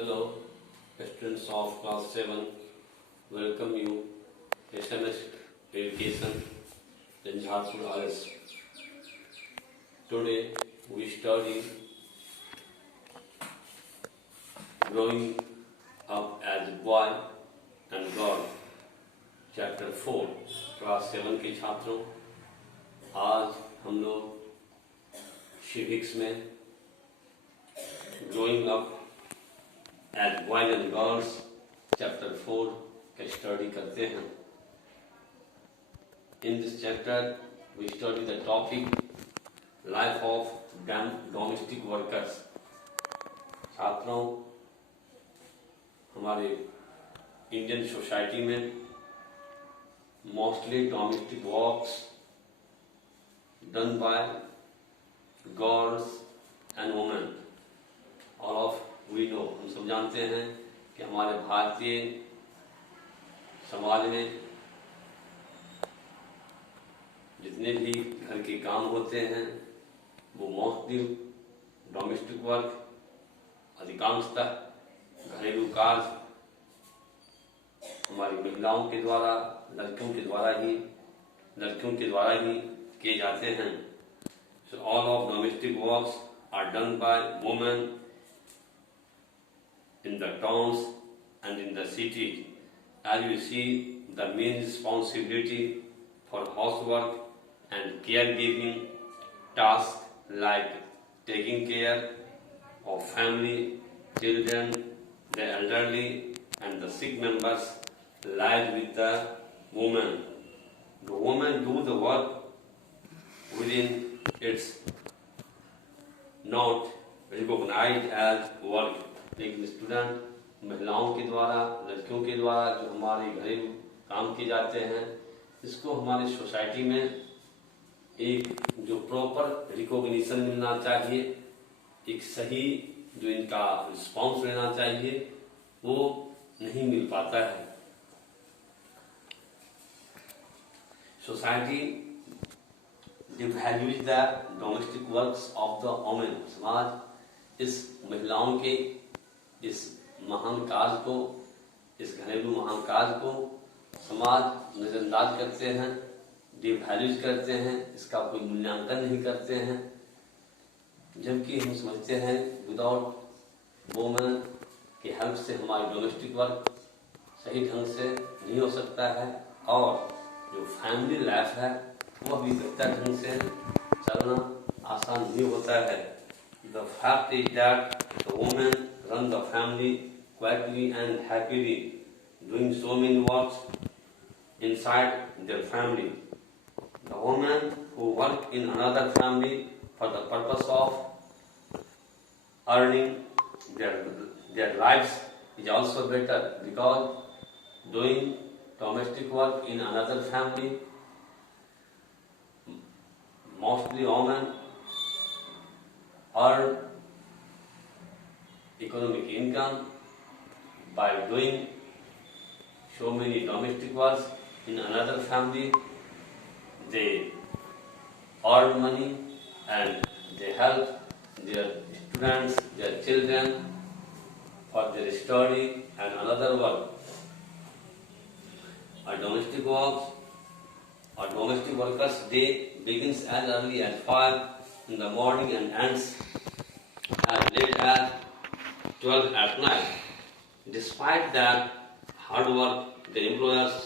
Hello, students of class 7. Welcome you, SMS Education, Jhanjharpur RS. Today we study growing up as boy and girl, chapter 4, class 7 के छात्रों. आज हम लोग civics में growing up as boys and girls chapter 4 का study करते हैं. In this chapter we study the topic life of domestic workers. छात्रों, हमारे इंडियन सोसाइटी में mostly domestic works done by girls and women. All of we know, हम सब जानते हैं कि हमारे भारतीय समाज में जितने भी घर के काम होते हैं वो मोस्टली डोमेस्टिक वर्क, अधिकांशतः घरेलू कार्य हमारी महिलाओं के द्वारा, लड़कियों के द्वारा ही किए जाते हैं. So all of domestic works are done by women in the towns and in the cities. As you see, the main responsibility for housework and caregiving tasks like taking care of family, children, the elderly and the sick members lies with the woman. The woman do the work within its not recognized as work. लेकिन स्टूडेंट महिलाओं के द्वारा, लड़कियों के द्वारा जो हमारे घरेलू काम किए जाते हैं, इसको हमारी सोसाइटी में एक जो प्रॉपर रिकॉग्निशन मिलना चाहिए, एक सही जो इनका रिस्पॉन्स लेना चाहिए, वो नहीं मिल पाता है. Society devalues the domestic works of the women. समाज इस महिलाओं के इस महान कार्य को, इस घरेलू महान कार्य को समाज नजरअंदाज करते हैं, डिवैल्यूज करते हैं, इसका कोई मूल्यांकन नहीं करते हैं. जबकि हम समझते हैं विदाउट वुमेन की हेल्प से हमारी डोमेस्टिक वर्क सही ढंग से नहीं हो सकता है और जो फैमिली लाइफ है वह भी बेहतर ढंग से चलना आसान नहीं होता है. The fact is that the women run the family quietly and happily, doing so many works inside their family. The women who work in another family for the purpose of earning their lives is also better, because doing domestic work in another family, mostly women earn economic income by doing so many domestic works in another family. They earn money and they help their students, their children for their study and another work. A domestic worker's day begins as early as 5 in the morning and ends as late as 12 at night. Despite that hard work, the employers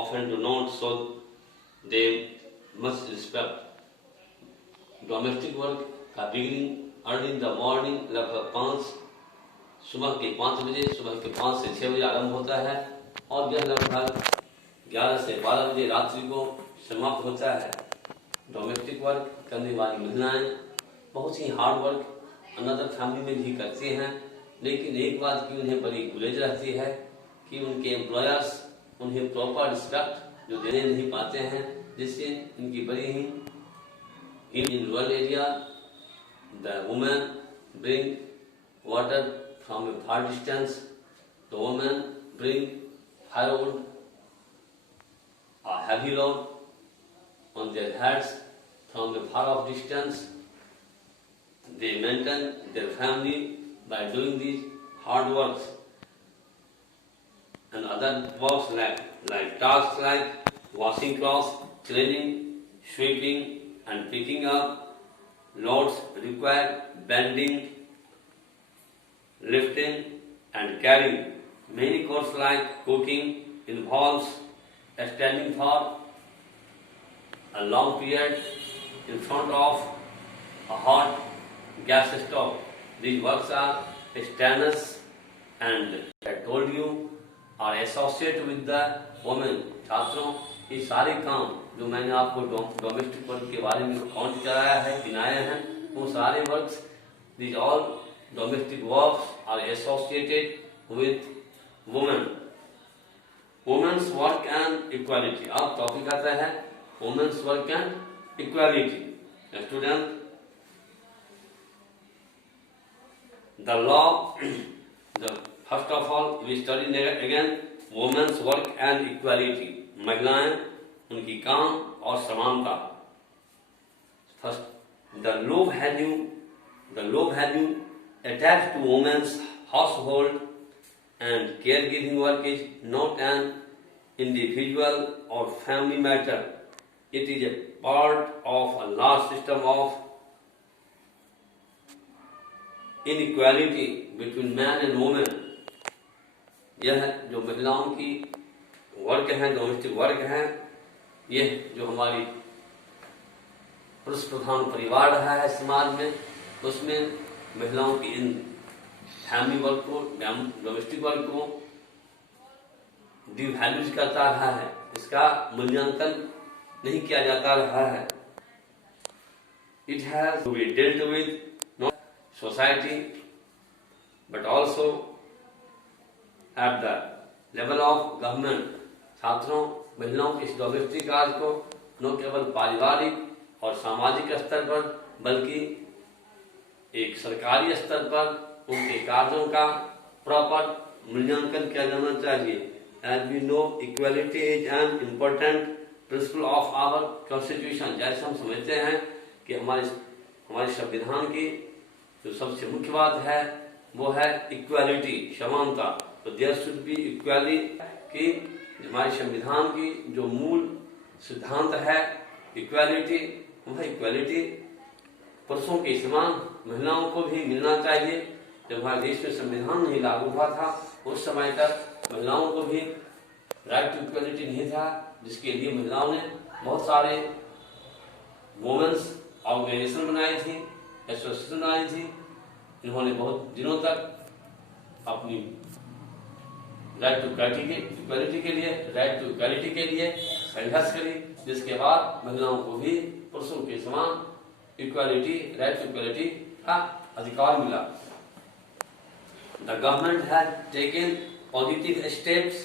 often do not show them much respect. Domestic work का beginning early in the morning लगभग सुबह के 5 बजे, सुबह के 5 से 6 बजे आरंभ होता है और यह लगभग 11 से 12 बजे रात्रि को समाप्त होता है. डोमेस्टिक वर्क करने वाली महिलाएं बहुत ही हार्ड वर्क अनदर फैमिली में भी करती हैं, लेकिन एक बात की उन्हें बड़ी गुलेज रहती है कि उनके एम्प्लॉयर्स उन्हें प्रॉपर रिस्पेक्ट जो देने नहीं पाते हैं, जिससे उनकी बड़ी ही in rural area the women bring water from a far distance. The women bring firewood a heavy load on their heads from a far off distance. They maintain their family by doing these hard works and other works like tasks like washing clothes, cleaning, sweeping and picking up loads require bending, lifting and carrying. Many chores like cooking involves standing for a long period in front of a hot gas stove. These works are strenuous and I told you are associated with the women. छात्रों ये सारे काम जो मैंने आपको domestic work के बारे में काउंट कराया है, गिनाए हैं, वो सारे works these all domestic works are associated with women. Women's work and equality. अब टॉपिक आता है women's work and equality. Student, the law, first of all we study again women's work and equality. महिलाएं, उनकी काम और समानता. First, the low value attached to women's household and caregiving work is not an individual or family matter. It is a part of a large system of inequality between man and woman. यह जो महिलाओं की वर्ग है, डोमेस्टिक वर्ग है, यह जो हमारी पुरुष प्रधान परिवार रहा है समाज में, उसमें महिलाओं की इन फैमिली वर्क को, डोमेस्टिक वर्क को डिवैल्यूज करता रहा है, इसका मूल्यांकन नहीं किया जाता रहा है. It has to be dealt with not society but also at the level of government. छात्रों, महिलाओं के इस डोमेस्टिक कार्य को न केवल पारिवारिक और सामाजिक स्तर पर बल्कि एक सरकारी स्तर पर उनके कार्यों का प्रॉपर मूल्यांकन किया जाना चाहिए. As we know, equality is an important principle of our constitution. जैसे हम समझते हैं कि हमारे संविधान की जो सबसे मुख्य बात है वो है इक्वालिटी, समानता. तो देयर शुड बी इक्वालिटी की हमारे संविधान की जो मूल सिद्धांत है इक्वालिटी, वह इक्वालिटी पुरुषों के समान महिलाओं को भी मिलना चाहिए. जब हमारे देश में संविधान नहीं लागू हुआ था उस समय तक महिलाओं को भी राइट टू इक्वालिटी नहीं था, जिसके लिए महिलाओं ने बहुत सारे वुमेन्स ऑर्गेनाइजेशन बनाई थी, एसोसिएशन बनाई थी. इन्होंने बहुत दिनों तक अपनी राइट टू इक्वालिटी के लिए संघर्ष करी, जिसके बाद महिलाओं को भी पुरुषों के समान इक्वालिटी, राइट टू इक्वालिटी का अधिकार मिला. The government has taken positive steps.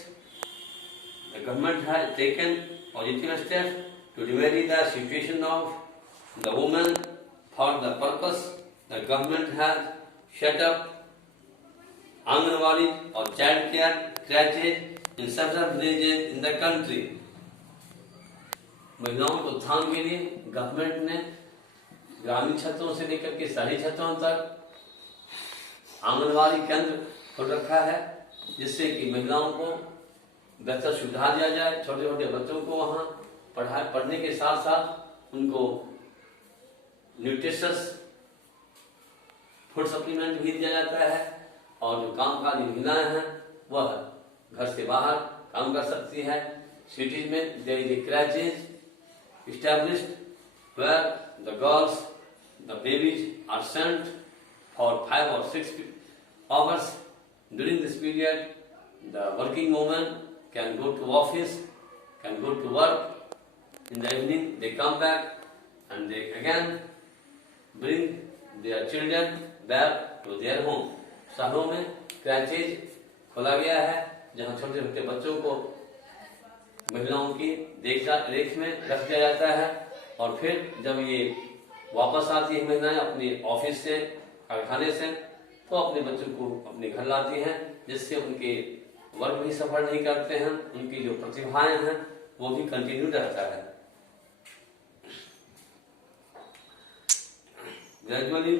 The government has taken positive steps to remedy the situation of the women. For the purpose, the government has set up Anganwadi or child care crèches in several villages in the country. महिलाओं के उत्थान के लिए गवर्नमेंट ने ग्रामीण क्षेत्रों से लेकर के शहरी क्षेत्रों तक आंगनवाड़ी केंद्र खोल रखा है, जिससे कि महिलाओं को बेहतर सुविधा दिया जाए. छोटे छोटे बच्चों को वहाँ पढ़ने के साथ साथ उनको न्यूट्रिशियस फूड सप्लीमेंट भी दिया जाता है. और जो कामकाजी महिलाएं हैं वह घर से बाहर काम कर सकती है. सिटीज में there is a crèches established where the girls, the babies are sent for 5 or 6 hours. During this period, the working woman can go to office, can go to work. In the evening, they come back and they again bring their children back to their home. शहरों में क्रैचेज खोला गया है जहाँ छोटे छोटे बच्चों को महिलाओं की देख में रख दिया जाता है, और फिर जब ये वापस आती है महिलाएं अपने ऑफिस से, कारखाने से, तो अपने बच्चों को अपने घर लाती हैं, जिससे उनके वर्क भी सफर नहीं करते हैं, उनकी जो प्रतिभाएं हैं वो भी कंटिन्यू रहता है. Gradually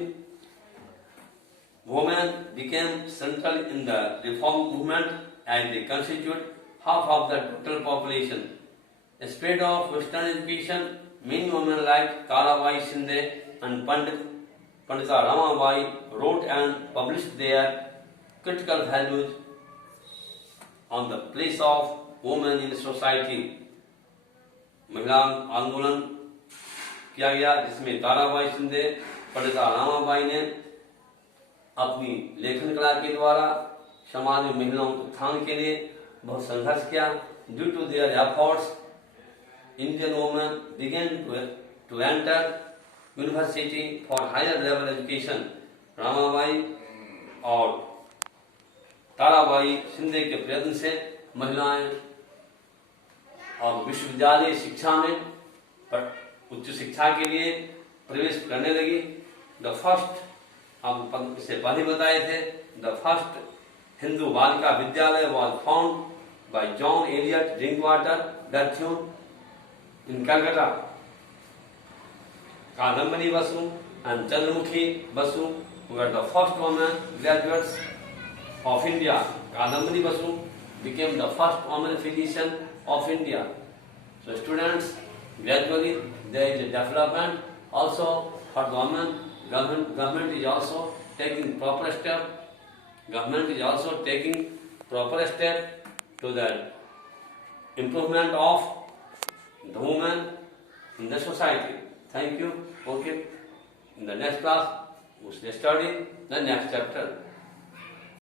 women became central in the reform movement as they constitute half of the total population. The spread of Western education, many women like Tarabai Shinde and Pandita Ramabai wrote and published their critical values on the place of women in society. महिला आंदोलन किया गया जिसमें ताराबाई शिंदे, पंडिता रामाबाई ने अपनी लेखन कला के द्वारा समाज में महिलाओं के उत्थान के लिए बहुत संघर्ष किया. Due to their efforts Indian women began to enter university for higher level education. Ramabai और ताराबाई शिंदे के प्रयत्न से महिलाएं और विश्वविद्यालय शिक्षा में उच्च शिक्षा के लिए प्रवेश करने लगी. द फर्स्ट, हम इससे पहले बताए थे, the first Hindu Balika Vidyalaya was found by John Elliot Drinkwater Bethune in Calcutta. Kadambani Basu and Chandramukhi Basu were the first women graduates of India. Kadambani Basu became the first woman physician of India. So students, gradually there is a development also for the women. Government is also taking proper step. Government is also taking proper step to the improvement of the woman in the society. Thank you. Okay. In the next class, we will study the next chapter.